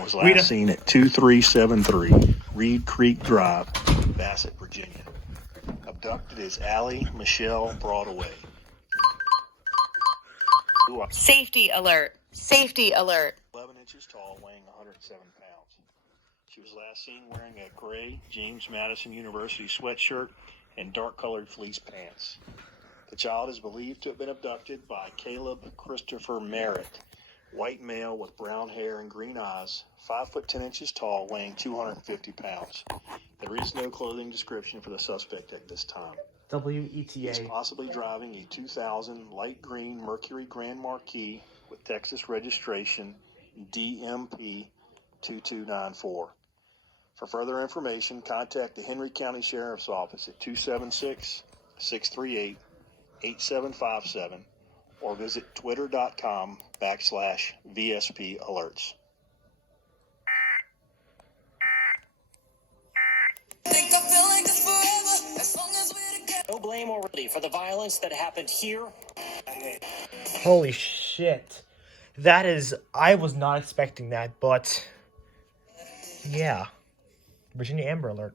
and was last seen at 2373 Reed Creek Drive, Bassett, Virginia. Abducted is Allie Michelle Broadway. Safety alert. Safety alert. 11 inches tall, weighing 107 pounds. She was last seen wearing a gray James Madison University sweatshirt and dark-colored fleece pants. The child is believed to have been abducted by Caleb Christopher Merritt, white male with brown hair and green eyes, 5 foot 10 inches tall, weighing 250 pounds. There is no clothing description for the suspect at this time. WETA. He is possibly driving a 2000 light green Mercury Grand Marquis with Texas registration DMP 2294. For further information, contact the Henry County Sheriff's Office at 276-638-8757 or visit twitter.com/VSP alerts. No blame already for the violence that happened here. Holy shit. That is, I was not expecting that, but yeah. Virginia Amber Alert.